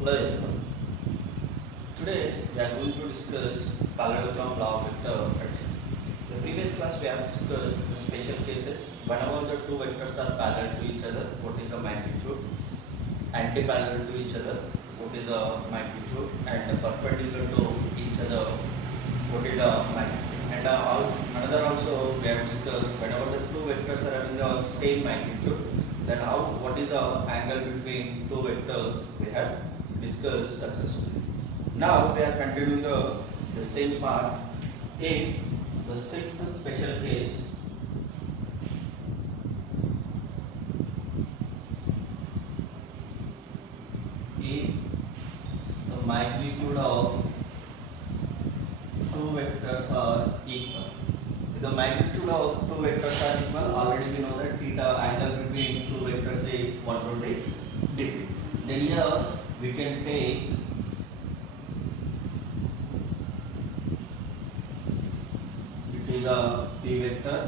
Hello everyone. Today we are going to discuss parallelogram law of vector addition. In the previous class we have discussed the special cases whenever the two vectors are parallel to each other, what is the magnitude, anti-parallel to each other, what is the magnitude, and perpendicular to each other, what is the magnitude. And another also we have discussed whenever the two vectors are having the same magnitude, then what is the angle between two vectors we have discussed successfully. Now we are continuing the same part. If the sixth special case, if the magnitude of two vectors are equal. If the magnitude of two vectors are equal, already we know that theta angle between two vectors is 120 degree. Then here we can take it is a p vector.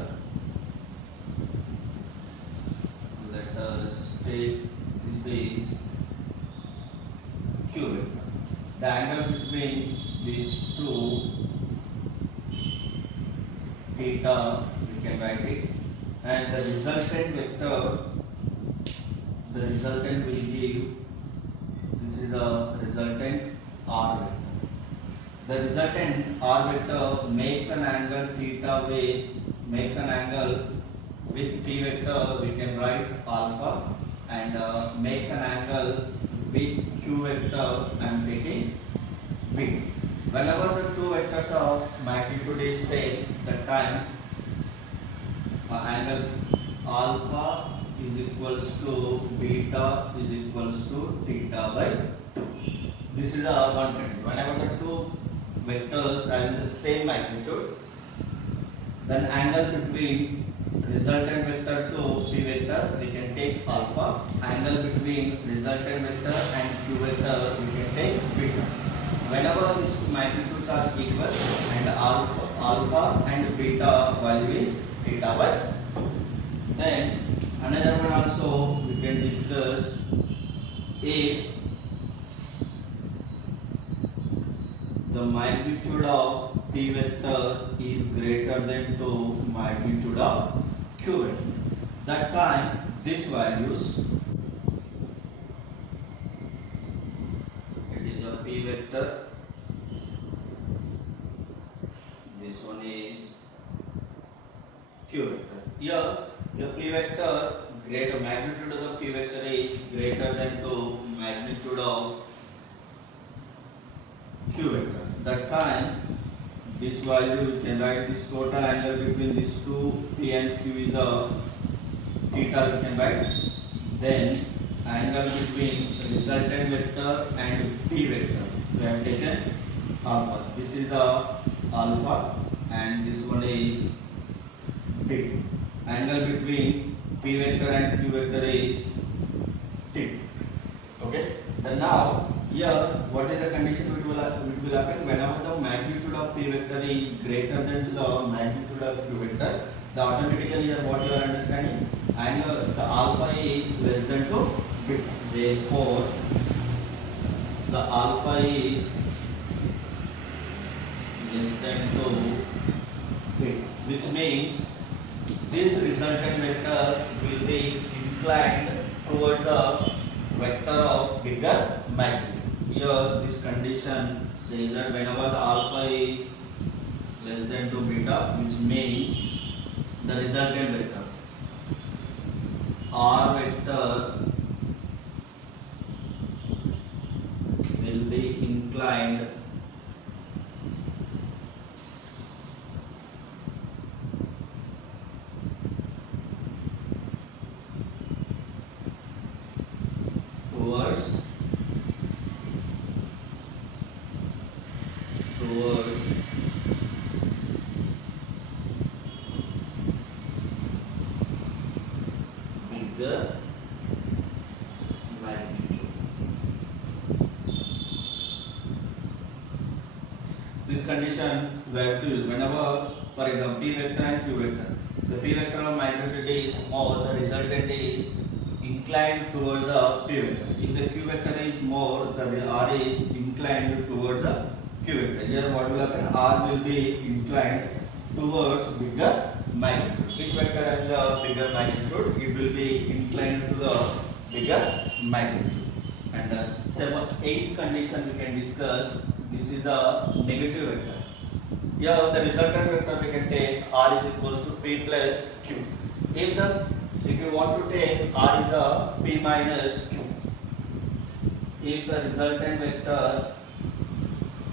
Let us take this is q vector. The angle between these two theta we can write it, and the resultant vector, the resultant will give, this is a resultant r vector. The resultant r vector makes an angle theta with p vector we can write alpha, and makes an angle with q vector I am taking beta. Whenever the two vectors of magnitude is same, that time angle alpha is equals to beta is equals to theta by 2. This is a one condition. Whenever the two vectors are in the same magnitude, then angle between resultant vector to p vector we can take alpha, angle between resultant vector and q vector we can take beta. Whenever these two magnitudes are equal and alpha and beta value is theta by 2. Then another one also we can discuss. If the magnitude of p vector is greater than to magnitude of q vector, that time these values, it is a p vector, this one is q vector. Here the p vector greater, magnitude of the p vector is greater than to magnitude of q vector. That time this value we can write, this total angle between these two p and q is the theta we can write. Then angle between resultant vector and p vector we have taken alpha. This is the alpha and this one is beta. Angle between p vector and q vector is theta. Okay. Then now here what is the condition which will happen whenever the magnitude of p vector is greater than the magnitude of q vector, the automatically here what you are understanding, angle the alpha is less than to beta. Therefore the alpha is less than to beta, which means this resultant vector will be inclined towards the vector of bigger magnitude. Here this condition says that whenever the alpha is less than to beta, which means the resultant vector r vector will be inclined towards bigger magnitude. This condition we have to use whenever, for example, p vector and q vector. The p vector of magnitude is more, the resultant is inclined towards the p vector. If the q vector is more, the r is inclined towards the q vector. Here what will happen? R will be inclined towards bigger magnitude. Which vector has the bigger magnitude? It will be inclined to the bigger magnitude. And the 8th condition we can discuss. This is a negative vector. Here the resultant vector we can take r is equals to p plus q. If you want to take r is a p minus q, if the resultant vector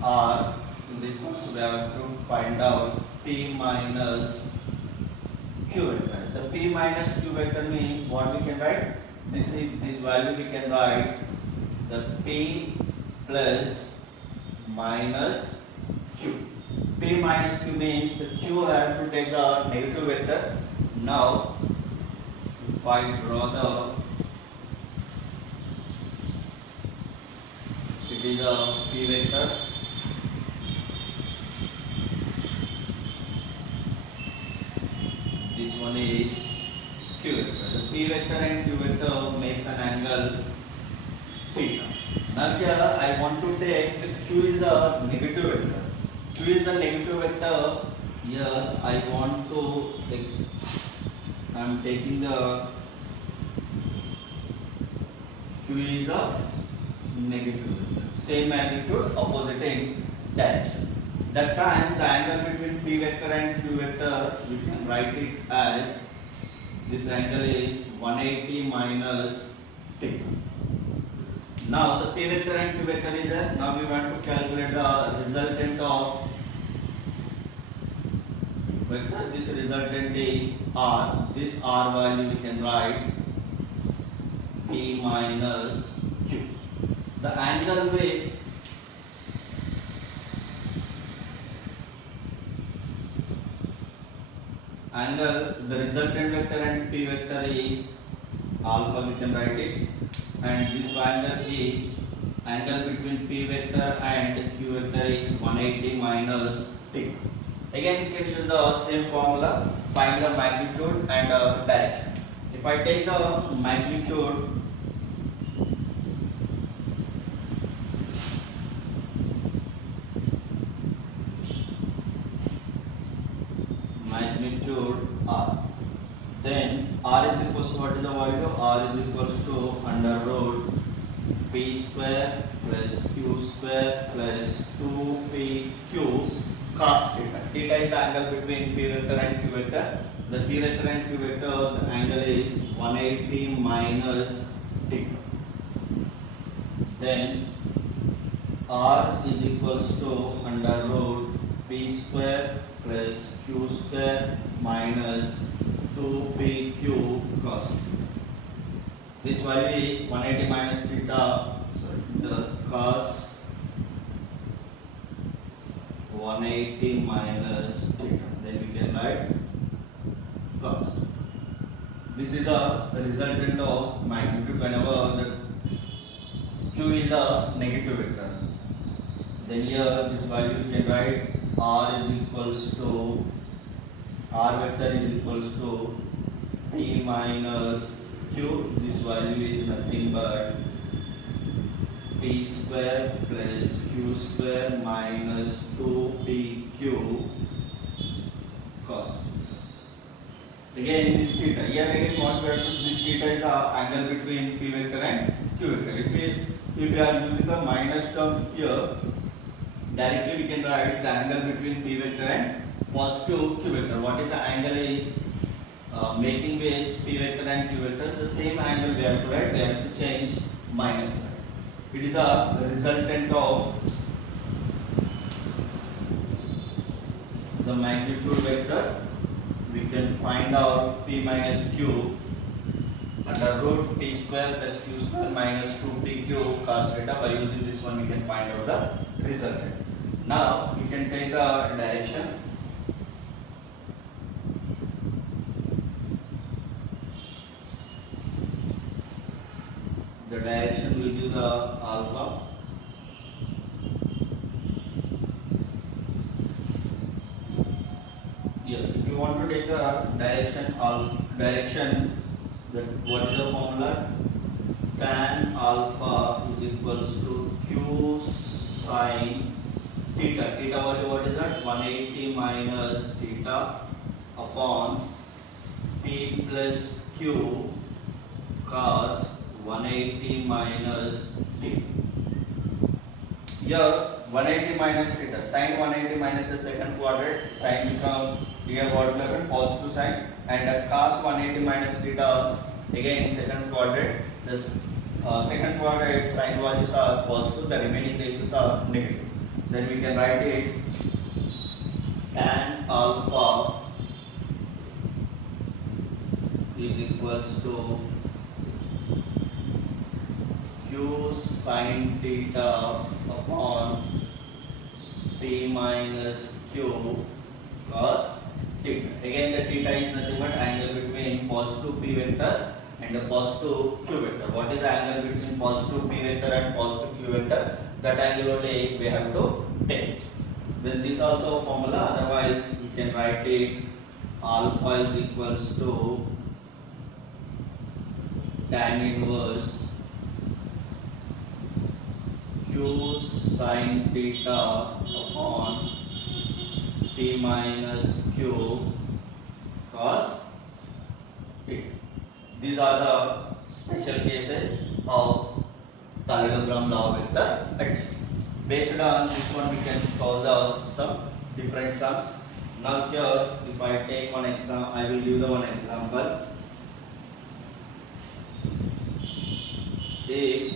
r is equals to, we have to find out p minus q vector. The p minus q vector means what we can write? This value we can write the p plus minus q. P minus q means the q have to take the negative vector. Now if I draw it is a p vector. This one is q vector. The p vector and q vector makes an angle theta. Now here I want to take the q is a negative vector. Q is a negative vector. Here I want to I am taking the q is a negative vector. Same magnitude, opposite in direction. That time the angle between p vector and q vector, we can write it as this angle is 180 minus theta. Now the p vector and q vector is there. Now we want to calculate the resultant of vector. This resultant is r. This r value we can write p minus q. The angle with the resultant vector and p vector is alpha, we can write it, and this angle is angle between p vector and q vector is 180 minus theta. Again we can use the same formula, find the magnitude and direction. If I take the magnitude, r, then r is equals to, what is the value? R is equals to under root p square plus q square plus 2pq cos theta. Theta is the angle between p vector and q vector. The p vector and q vector, the angle is 180 minus theta. Then r is equals to under root p square plus q square minus 2pq cos theta. This value is 180 minus theta, the cos 180 minus theta. Then we can write cos. This is a resultant of magnitude whenever the q is a negative vector. Then here this value we can write r is equals to, r vector is equals to p minus q. This value is nothing but p square plus q square minus 2pq cos. Again this theta, here again what we have to, this theta is the angle between p vector and q vector. If we are using the minus term here, directly we can write the angle between p vector and positive q vector. What is the angle is making with p vector and q vector, the same angle we have to write, we have to change minus. It is a resultant of the magnitude vector. We can find out p minus q under root p square plus q square minus 2pq cos theta. By using this one we can find out the resultant. Now we can take the direction. The direction will give the alpha. Here, if you want to take the direction What is the formula? Tan alpha is equals to q sine theta. Theta what is that? 180 minus theta upon p plus q cos 180 minus t. Here 180 minus theta, sin 180 minus the second quadrant, sin become here what will happen? Positive sign, and cos 180 minus theta again second quadrant. This second quadrant sign values are positive, the remaining ratios are negative. Then we can write it tan alpha is equals to q sin theta upon p minus q cos theta. Again the theta is nothing but angle between positive p vector and the positive q vector. What is the angle between positive p vector and positive q vector? That angle only we have to take. Then this also a formula, otherwise we can write it alpha is equals to tan inverse q sin theta upon p minus q cos theta. These are the special cases of parallelogram law vector addition. Based on this one, we can solve some different sums. Now here, if I take one example, I will give the one example. If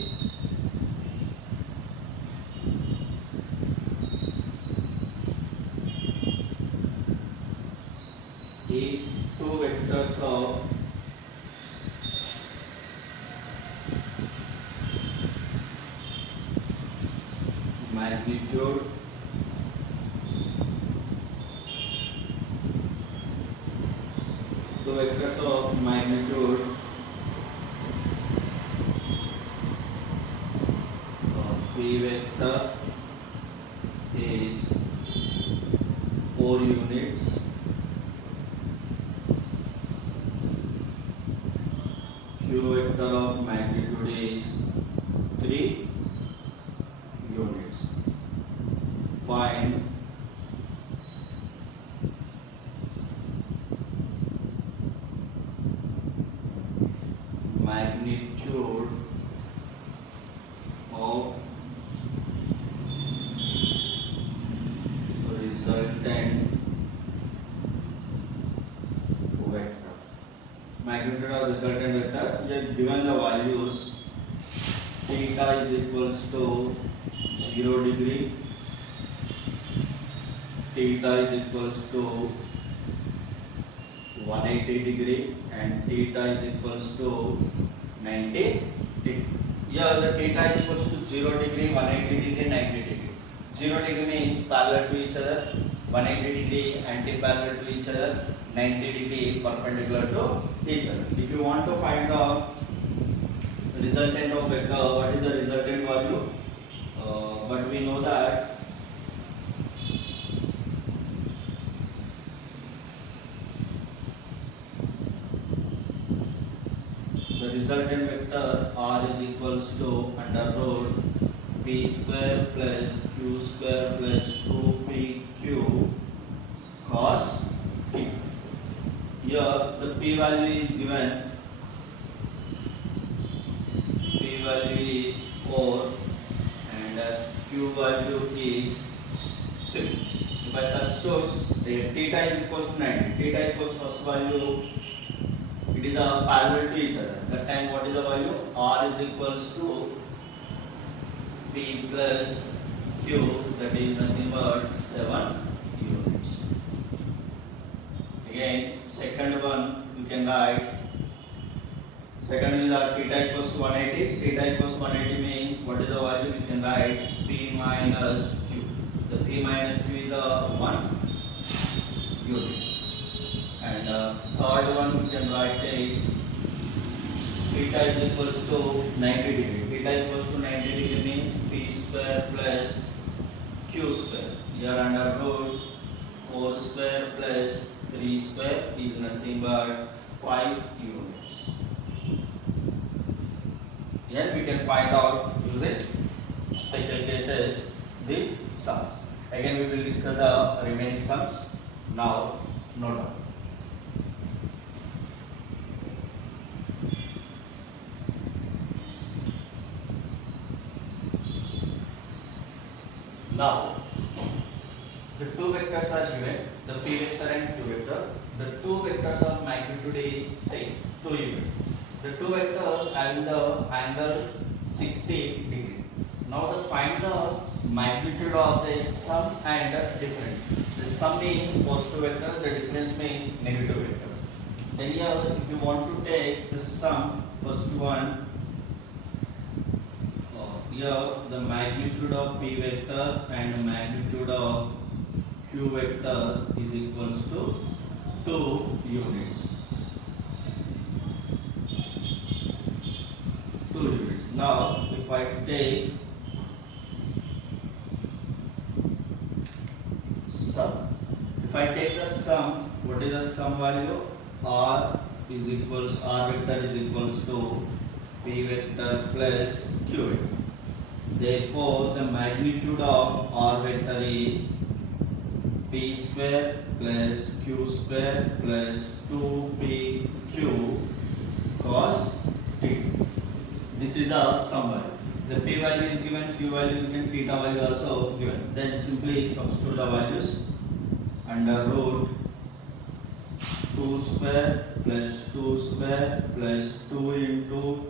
two vectors of magnitude p vector is 4 units, q vector of magnitude is 3 units. Find magnitude of resultant vector. Magnitude of resultant vector, we have given the values. Theta is equals to 0 degree, theta is equals to 180 degree, and theta is equals to 90 degree. Here the theta is equals to 0 degree, 180 degree, 90 degree. 0 degree means parallel to each other, 180 degree anti-parallel to each other, 90 degree perpendicular to each other. If you want to find the resultant of vector, what is the resultant value? But we know that the resultant vector r is equals to under root p square plus q square plus 2pq cos t. Here the p value is given, p value is 4 and q value is 3. If I substitute, theta is equals to 90, theta equals first value, it is a parallel to each other. That time what is the value? R is equals to P plus Q, that is nothing but 7 units. Again, second one we can write. Second is our theta equals to 180. Theta equals 180 means what is the value? We can write P minus Q. The P minus Q is a 1 unit. And third one we can write a theta is equals to 90 degree. Theta equals to 90 degree means P square plus Q square. Here under root 4 square plus 3 square is nothing but 5 units. find out using special cases these sums. Again we will discuss the remaining sums. Now note down. Now the two vectors are given, the p vector and q vector. The two vectors of magnitude is same, 2 units. The two vectors having the angle 60 degree. Now find the magnitude of the sum and the difference. The sum means positive vector, the difference means negative vector. Then here if you want to take the sum, first one, here the magnitude of p vector and the magnitude of q vector is equals to 2 units. 2 units. Now if I take sum, if I take the sum, what is the sum value? R vector is equals to p vector plus q vector. Therefore the magnitude of r vector is p square plus q square plus 2pq cos theta. This is the sum value. The p value is given, q value is given, theta value also given. Then simply substitute the values. Under root 2 square plus 2 square plus 2 into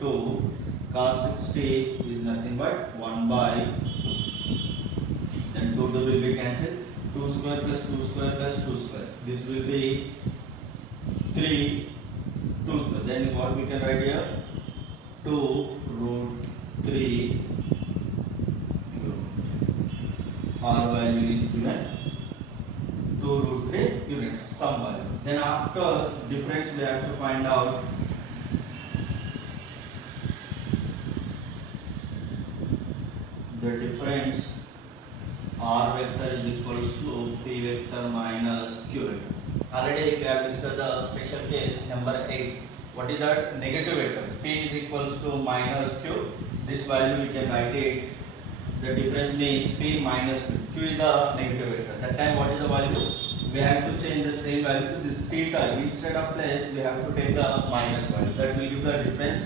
2 cos 60 is nothing but 1 by, then 2 will be cancelled, 2 square plus 2 square plus 2 square, this will be 3 2 square. Then what we can write here, 2 root 3 r value is given 2 root 3 units, sum value. Then after difference we have to find out the difference. R vector is equals to p vector minus q vector. Already we have discussed the special case number 8. What is that? Negative vector. P is equals to minus q. This value we can write it. The difference means p minus q. Q is the negative vector. That time what is the value? We have to change the same value to this theta. Instead of place we have to take the minus value. That will give the difference.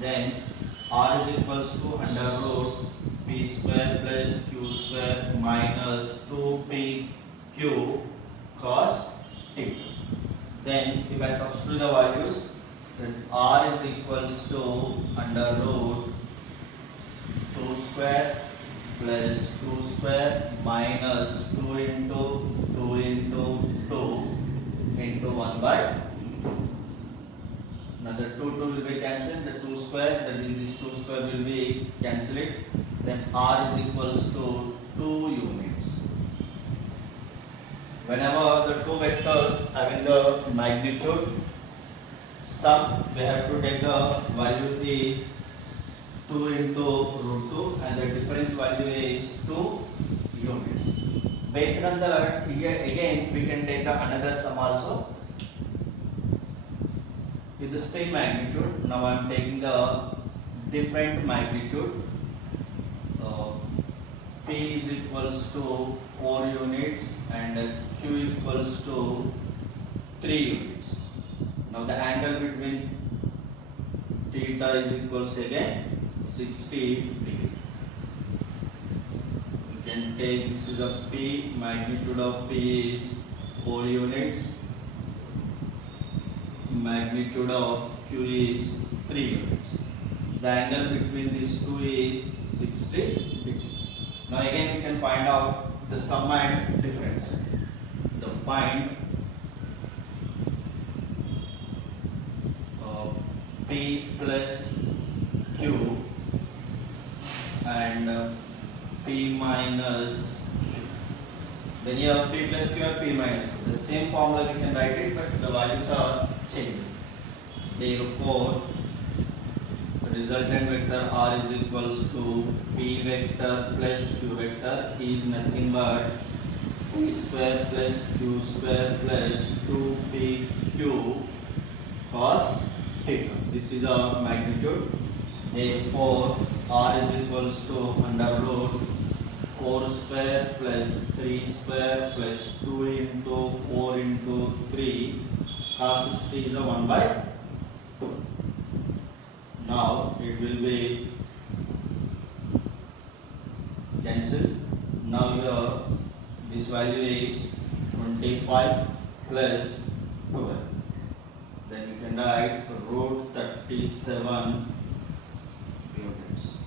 Then R is equals to under root p square plus q square minus 2pq cos theta. Then if I substitute the values, then R is equals to under root 2 square plus 2 square minus 2 into 2 into 2 into 1 by 2. Now the 2 will be cancelled, the 2 square, that is this 2 square will be cancelled. Then R is equals to 2 units. Whenever the two vectors having the magnitude sum, we have to take the value is 2 into root 2 and the difference value is 2 units. Based on that, here again we can take the another sum also with the same magnitude. Now I am taking the different magnitude. P is equals to 4 units and Q equals to 3 units. Now the angle between theta is equals to again 60 degree. We can take, this is a P, magnitude of P is 4 units, magnitude of Q is 3 units. The angle between these two is 60 degrees. Now again we can find out the sum and difference. The find P plus Q and P minus Q. Then here P plus Q and P minus Q. The same formula we can write it, but the values are changes. Therefore, the resultant vector R is equals to P vector plus Q vector is nothing but P square plus Q square plus 2PQ cos theta. This is a magnitude. Therefore, r is equals to under root 4 square plus 3 square plus 2 into 4 into 3 cos 60 is a 1 by 2. Now it will be cancelled. Now here this value is 25 plus 12. Then you can write root 37 units.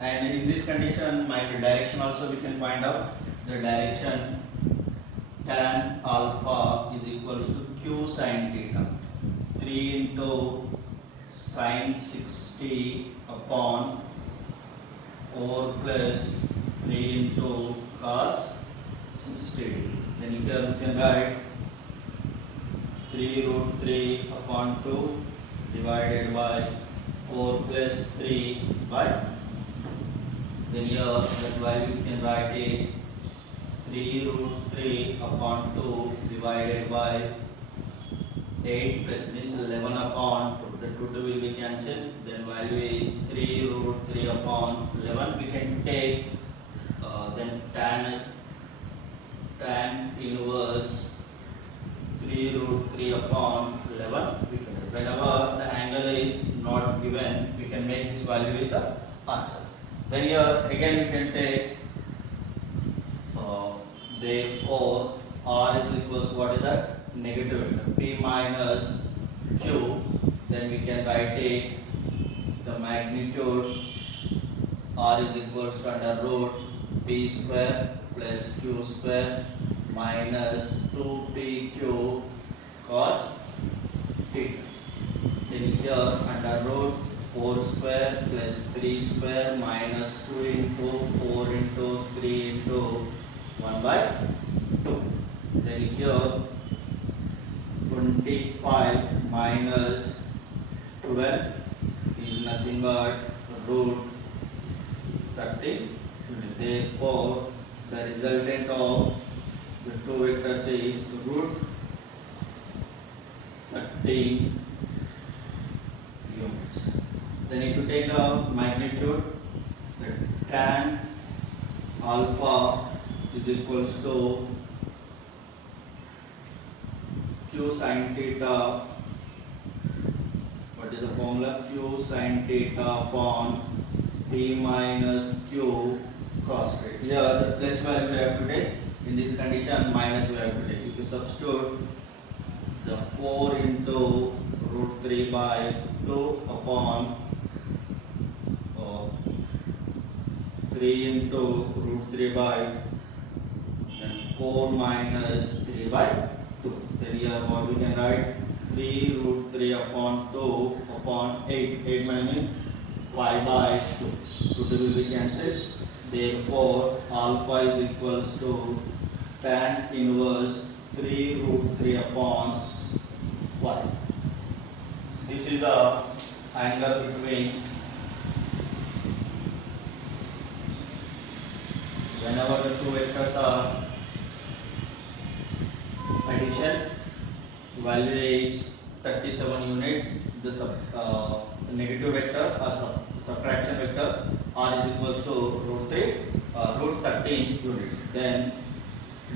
And in this condition, my direction also we can find out. The direction tan alpha is equals to q sin theta. 3 into sin 60 upon 4 plus 3 into cos 60. Then you can write 3 root 3 upon 2 divided by 4 plus 3 by. Then here that value you can write it 3 root 3 upon 2 divided by 8 plus means 11 upon 2. The 2 will be cancelled. Then value is 3 root 3 upon 11. We can take then tan inverse 3 root 3 upon 11. Whenever the angle is not given, we can make this value with the answer. Then here again we can take therefore r is equals to what is that? Negative vector p minus q. Then we can write it the magnitude r is equals to under root p square plus q square minus 2pq cos theta. Then here under root 4 square plus 3 square minus 2 into 4 into 3 into 1 by 2. Then here 25 minus 12 is nothing but root 30. Therefore, the resultant of the two vectors is root 30 units. Then if you take the magnitude, the tan alpha is equals to q sin theta. What is the formula? Q sin theta upon p minus q cos theta. Here the plus value we have to take. In this condition, minus we have to take. If you substitute the 4 into root 3 by 2 upon 3 into root 3 by 4 minus 3 by 2. Then here what we can write 3 root 3 upon 2 upon 8. 8 minus 5 by 2. 2 will be cancelled. Therefore, alpha is equals to tan inverse 3 root 3 upon 5. This is the angle between whenever the two vectors are addition, value is 37 units. The negative vector or subtraction vector r is equals to root 13 units. Then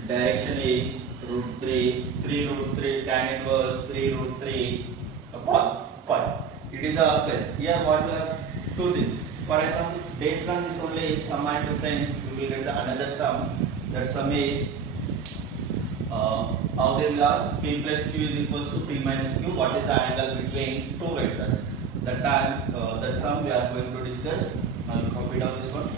direction is root 3 root 3 tan inverse 3 root 3 upon 5. It is a plus. Here what we have two things. For example, based on this only sum and difference, we will get the another sum. That sum is how they will ask p plus q is equals to p minus q. What is the angle between two vectors? That sum we are going to discuss. I will copy down this one.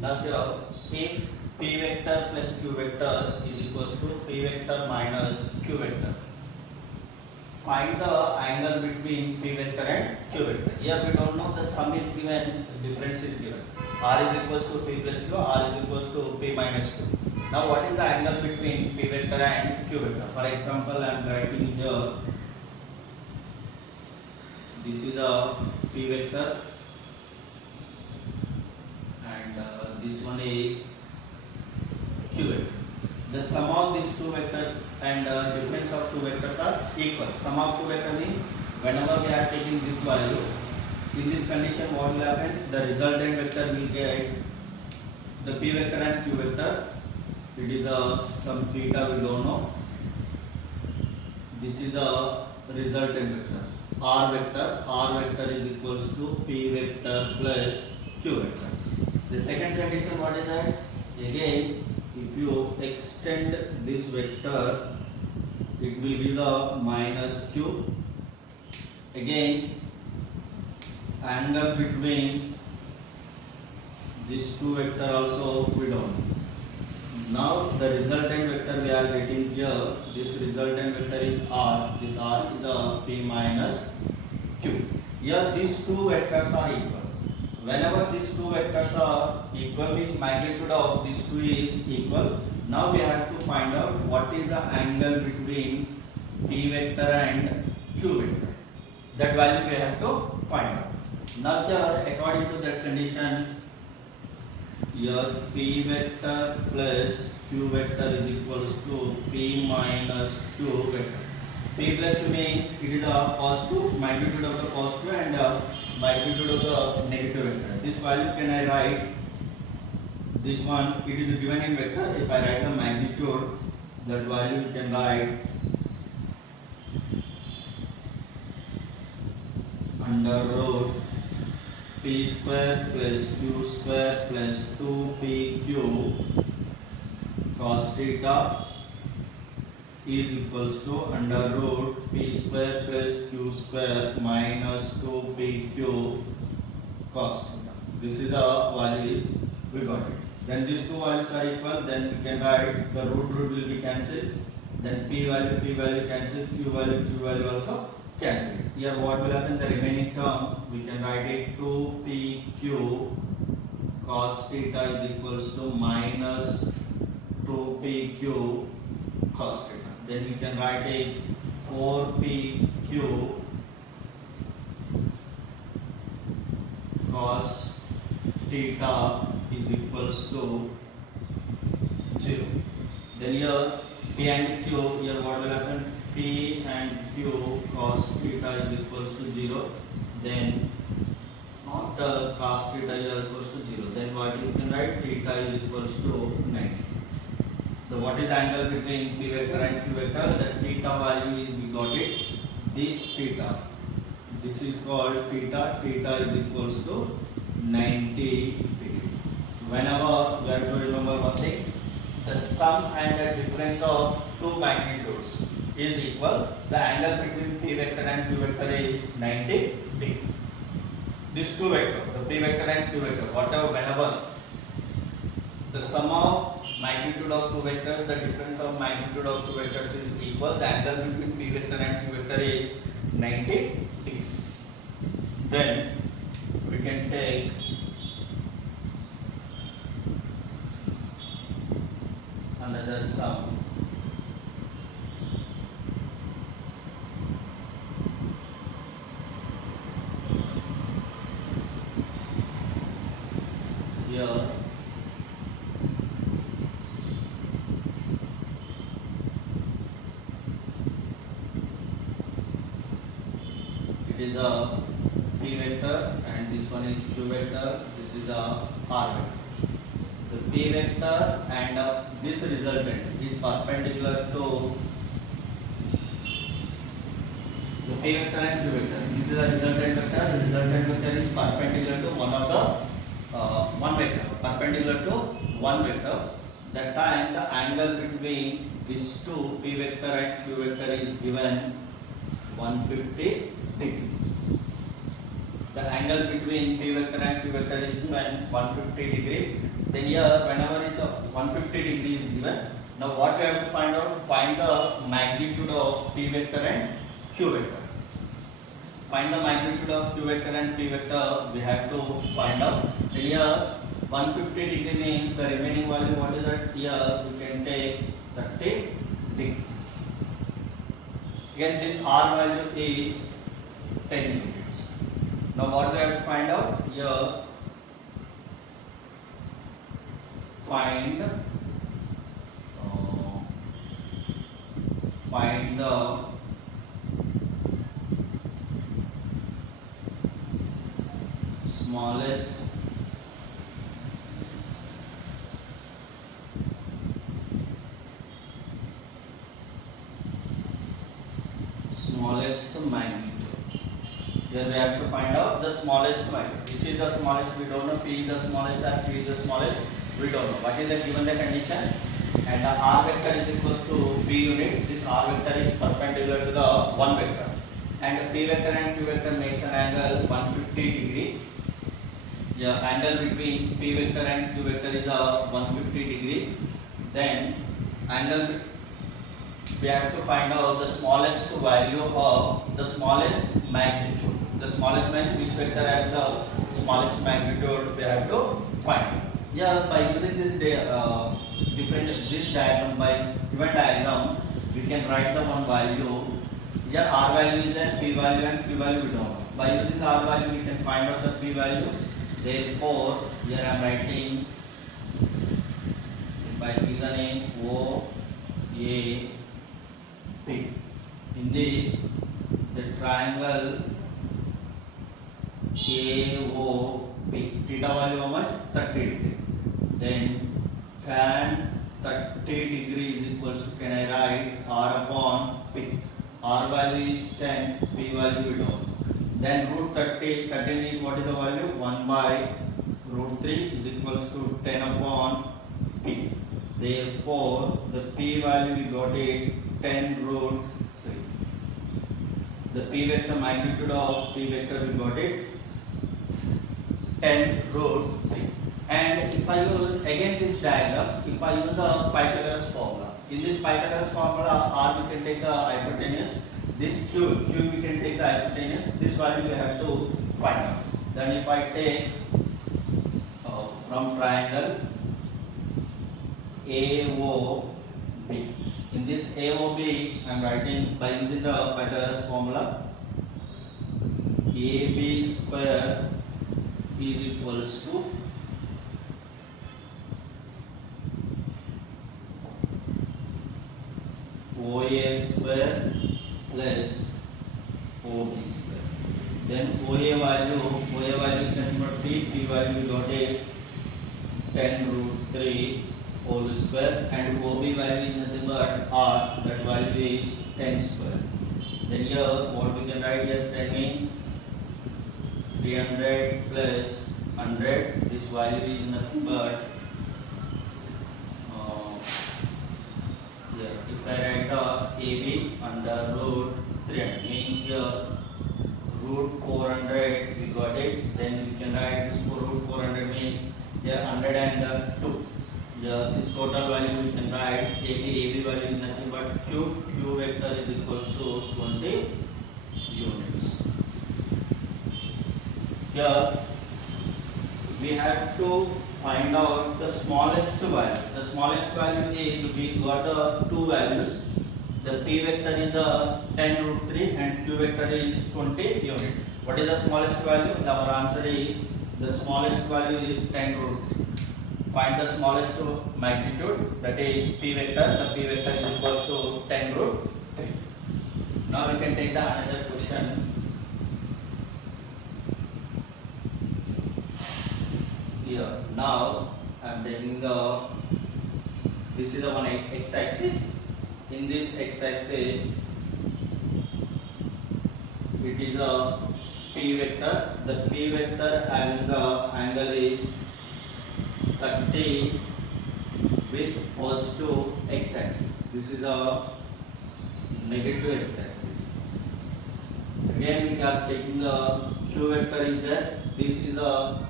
Now here p vector plus q vector is equals to p vector minus q vector. Find the angle between p vector and q vector. Here we don't know, the sum is given, the difference is given. R is equals to p plus q, r is equals to p minus q. Now what is the angle between p vector and q vector? For example, I am writing here, this is a p vector and this one is q vector. The sum of these two vectors and difference of two vectors are equal. Sum of two vectors means whenever we are taking this value, in this condition what will happen? The resultant vector will get the p vector and q vector. It is some theta we don't know. This is a resultant vector. R vector is equals to p vector plus q vector. The second condition what is that? Again, if you extend this vector, it will be the minus q. Again, angle between these two vector also we don't know. Now the resultant vector we are getting here, this resultant vector is r, this r is a p minus q. Here these two vectors are equal. Whenever these two vectors are equal means magnitude of these two is equal. Now we have to find out what is the angle between p vector and q vector. That value we have to find out. Now here according to that condition, here p vector plus q vector is equals to p minus q vector. P plus q means it is a positive, magnitude of the positive and magnitude of the negative vector. This value can I write? This one it is given in vector. If I write the magnitude, that value you can write under root p square plus q square plus 2pq cos theta is equals to under root p square plus q square minus 2pq cos theta. This is the values we got it. Then these two values are equal, then we can write the root will be cancelled, then p value cancel, q value also cancel. Here what will happen? The remaining term we can write it 2pq cos theta is equals to minus 2pq cos theta. Then we can write a 4pq cos theta is equals to 0. Then here p and q, here what will happen? P and q cos theta is equals to 0. Then not the cos theta is equals to 0. Then what you can write? Theta is equals to 90. So what is the angle between p vector and q vector? That theta value is we got it. This theta, this is called theta. Theta is equals to 90 degree. Whenever we have to remember one thing, the sum and the difference of two magnitudes is equal. The angle between p vector and q vector is 90 degree. These two vectors, the p vector and q vector, whatever, whenever the sum of magnitude of two vectors, the difference of magnitude of two vectors is equal. The angle between p vector and q vector is 90 degree. Then we can take another sum. Here it is a p vector and this one is q vector, this is a r vector. The p vector and this resultant is perpendicular to the p vector and q vector. This is a resultant vector. The resultant vector is perpendicular to one of the one vector, perpendicular to one vector. That time the angle between these two p vector and q vector is given 150 degree. The angle between p vector and q vector is given 150 degree. Then here whenever it 150 degree is given, now what we have to find out? Find the magnitude of p vector and q vector. Find the magnitude of q vector and p vector we have to find out. Then here 150 degree means the remaining value what is that? Here we can take 30 degree. Again this r value is 10 units. Now what we have to find out? Here find find the smallest magnitude. Here we have to find out the smallest magnitude. Which is the smallest? We don't know. P is the smallest or Q is the smallest? We don't know. What is the given the condition? And the R vector is equals to P unit. This R vector is perpendicular to the 1 vector. And P vector and Q vector makes an angle 150 degree. The angle between P vector and Q vector is a 150 degree. Then angle, we have to find out the smallest value of the smallest magnitude. The smallest magnitude, which vector has the smallest magnitude, we have to find. Yeah, by using this diagram, by given diagram, we can write the one value. Here R value is there, P value and Q value we don't know. By using the R value, we can find out the P value. Therefore, here I am writing by giving the name O A P. In this, the triangle AOP, theta value how much? 30 degree. Then tan 30 degree is equals to, can I write R upon P? R value is 10, P value we don't. Then root 30, 13 is what is the value? 1 by root 3 is equals to 10 upon P. Therefore, the P value we got it 10 root 3. The P vector magnitude of P vector we got it 10 root 3. And if I use again this diagram, if I use the Pythagoras formula, in this Pythagoras formula, R we can take the hypotenuse, this Q we can take the hypotenuse, this value we have to find out. Then if I take from triangle AOB, in this AOB I am writing by using the Pythagoras formula, AB square is equals to OA square plus OB square. Then OA value is nothing but P value we got a 10 root 3 whole square, and OB value is nothing but R, that value is 10 square. Then here what we can write here, 10 means 300 plus 100, this value is nothing but here, if I write AB under root 300, means here root 400 we got it. Then we can write this root 400 means here 100 and 2. This total value we can write AB value is nothing but Q vector is equals to 20 units. Here we have to find out the smallest value. The smallest value is, we got the two values. The P vector is 10 root 3 and Q vector is 20 unit. What is the smallest value? Our answer is, the smallest value is 10 root 3. Find the smallest magnitude, that is P vector. The P vector is equals to 10 root 3. Now we can take the another question. Here, now I am taking this is the one x-axis. In this x-axis, it is a P vector. The P vector having the angle is 30 with positive x-axis. This is a negative x-axis. Again we are taking the Q vector is there. This is a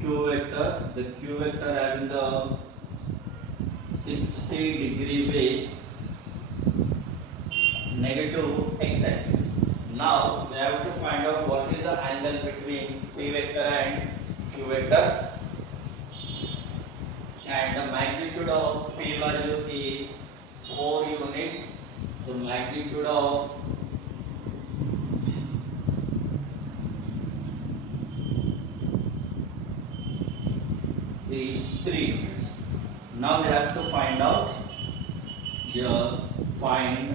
Q vector. The Q vector having the 60 degree way negative x-axis. Now we have to find out what is the angle between P vector and Q vector. And the magnitude of P value is 4 units. The magnitude of is 3 units. Now we have to find out find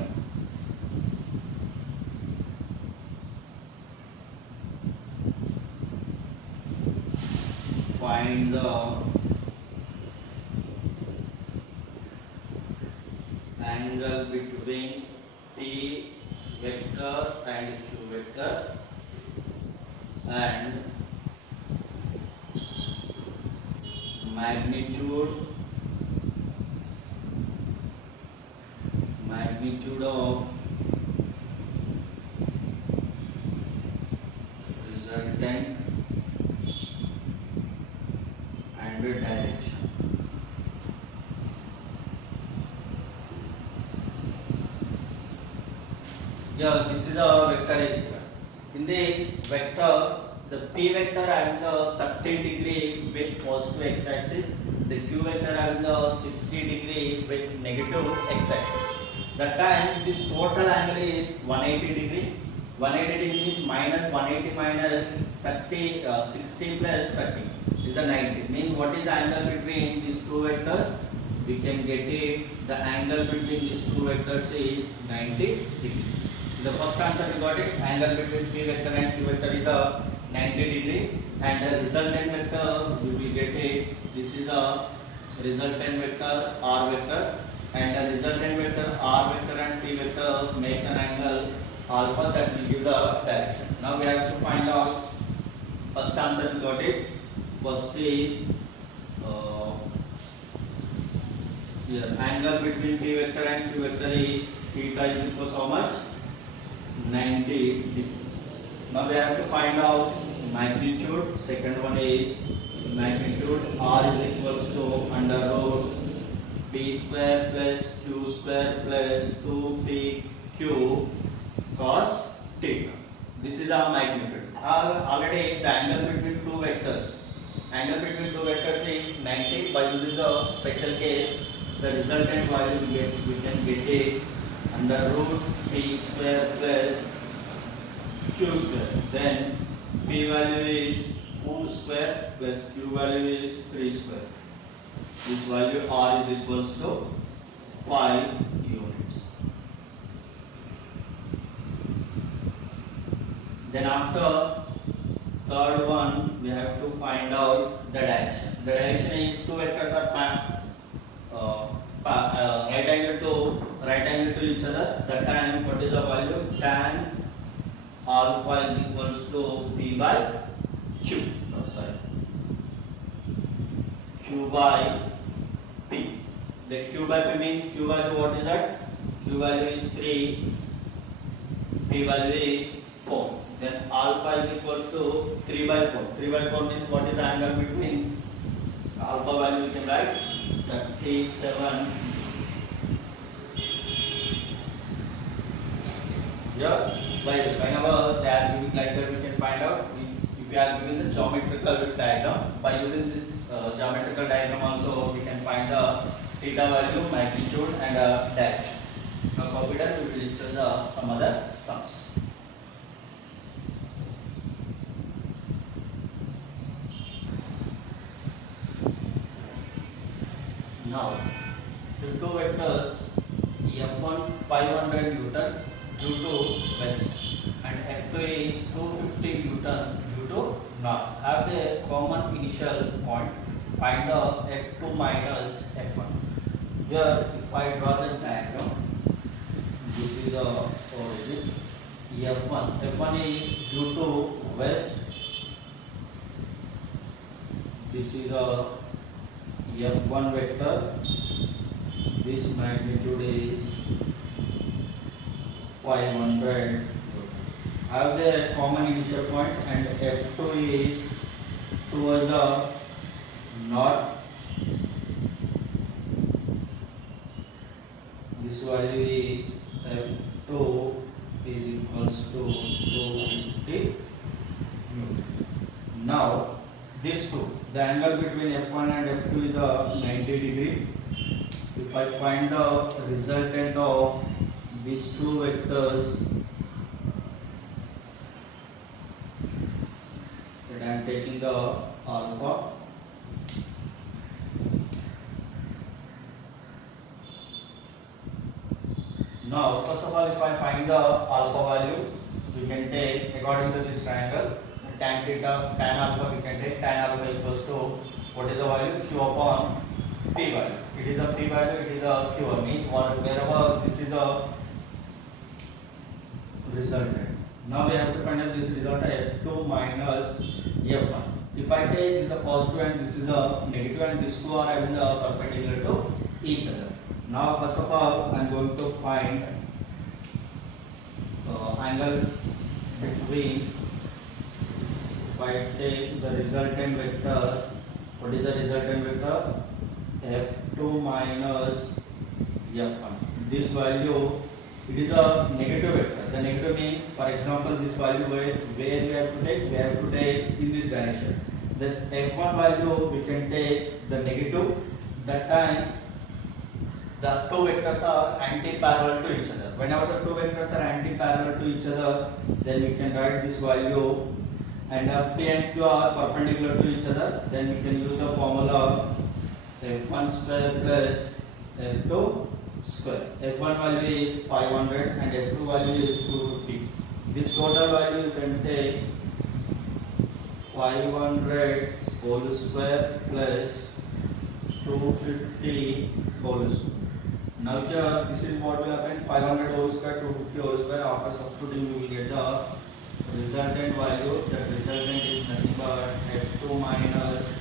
find the angle between P vector and Q vector and magnitude of resultant and the direction. Yeah, this is a vector algebra. In this vector, the P vector having the 30 degree with positive x-axis, the Q vector having the 60 degree with negative x-axis. That time this total angle is 180 degree. 180 degree is minus 180 minus 30, 60 plus 30 is a 90. Means what is the angle between these two vectors? We can get it. The angle between these two vectors is 90 degree. The first answer we got it. Angle between P vector and Q vector is a 90 degree, and the resultant vector we will get it. This is a resultant vector R vector, and the resultant vector R vector and P vector makes an angle alpha that will give the direction. Now we have to find out. First answer we got it. First is here angle between P vector and Q vector is theta is equal to how much? 90 degree. Now we have to find out magnitude. Second one is magnitude R is equals to under root P square plus Q square plus 2PQ cos theta. This is our magnitude. Already the angle between two vectors. Angle between two vectors is 90. By using the special case, the resultant value we can get it under root P square plus Q square. Then P value is 4 square plus Q value is 3 square. This value R is equals to 5 units. Then after third one, we have to find out the direction. The direction is two vectors are right angle to each other. That time what is the value? Tan alpha is equals to P by Q. Q by P. The Q by P means Q value what is that? Q value is 3, P value is 4. Then alpha is equals to 3 by 4. 3 by 4 means what is the angle between alpha value we can write 37. Yeah, whenever they are giving like that, we can find out if we are given the geometrical diagram. By using this geometrical diagram also we can find the theta value, magnitude and direction. Now copy that, we will discuss some other sums. Now the two vectors F1 500 Newton due to west and F2 is 250 Newton due to north have the common initial point. Find the F2 minus F1. Here if I draw the diagram, this is the origin. F1 is due to west. This is a F1 vector. This magnitude is 500. Have the common initial point, and F2 is towards the north. This value is F2 is equals to 250 Newton. Now this two, the angle between F1 and F2 is 90 degree. If I find the resultant of these two vectors, that I am taking the alpha. Now first of all, if I find the alpha value, we can take according to this triangle, tan theta, tan alpha we can take tan alpha equals to what is the value? Q upon P value. It is a P value, it is a Q means wherever this is a resultant. Now we have to find out this result F2 minus F1. If I take this is a positive and this is a negative and these two are having the perpendicular to each other. Now first of all I am going to find angle between, if I take the resultant vector, what is the resultant vector? F2 minus F1. This value, it is a negative vector. The negative means, for example, this value where we have to take, in this direction. This F1 value we can take the negative. That time the two vectors are anti-parallel to each other. Whenever the two vectors are anti-parallel to each other, then we can write this value, and P and Q are perpendicular to each other. Then we can use the formula F1 square plus F2 square. F1 value is 500 and F2 value is 250. This total value you can take 500 whole square plus 250 whole square. Now here this is what will happen, 500 whole square, 250 whole square. After substituting we will get the resultant value. That resultant is nothing but F2 minus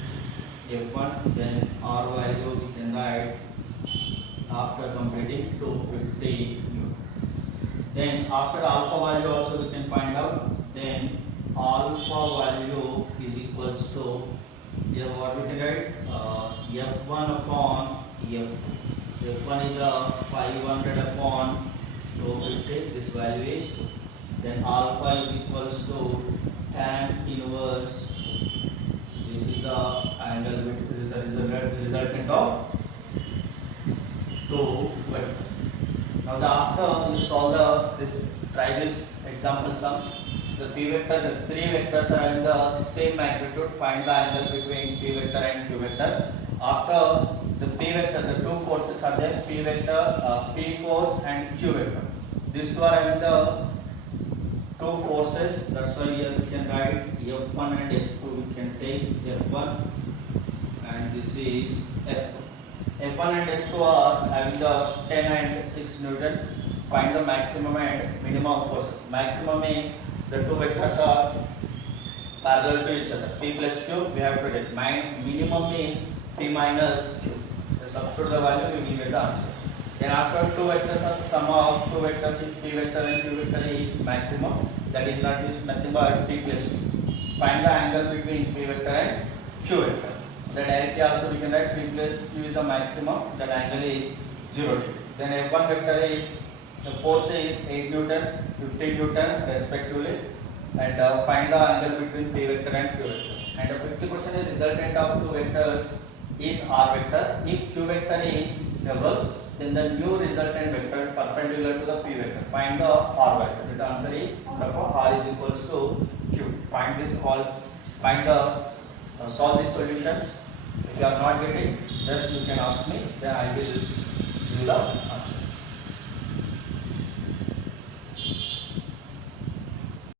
F1. Then R value we can write after completing 250 Newton. Then after alpha value also we can find out. Then alpha value is equals to, here what we can write, F1 upon F2. F1 is a 500 upon 250. This value is 2. Then alpha is equals to tan inverse. This is the angle, this is the resultant of two vectors. Now after you solve try this example sums. The P vector, the three vectors are in the same magnitude. Find the angle between P vector and Q vector. After the P vector, the two forces are there, P vector, P force and Q vector. These two are having the two forces. That's why here we can write F1 and F2. We can take F1 and this is F2. F1 and F2 are having the 10 and 6 newtons. Find the maximum and minimum forces. Maximum means the two vectors are parallel to each other. P plus Q we have to take. Minimum means P minus Q. Substitute the value, we will get the answer. Then after two vectors are sum of two vectors is P vector and Q vector is maximum. That is nothing but P plus Q. Find the angle between P vector and Q vector. Then directly also we can write P plus Q is the maximum. That angle is 0 degree. Then F1 vector is, the force is 8 Newton, 50 Newton respectively. And find the angle between P vector and Q vector. And the 50% is resultant of two vectors is R vector. If Q vector is double, then the new resultant vector perpendicular to the P vector. Find the R vector. The answer is R is equals to Q. Find this all. Find the solve these solutions. If you are not getting, just you can ask me. Then I will do the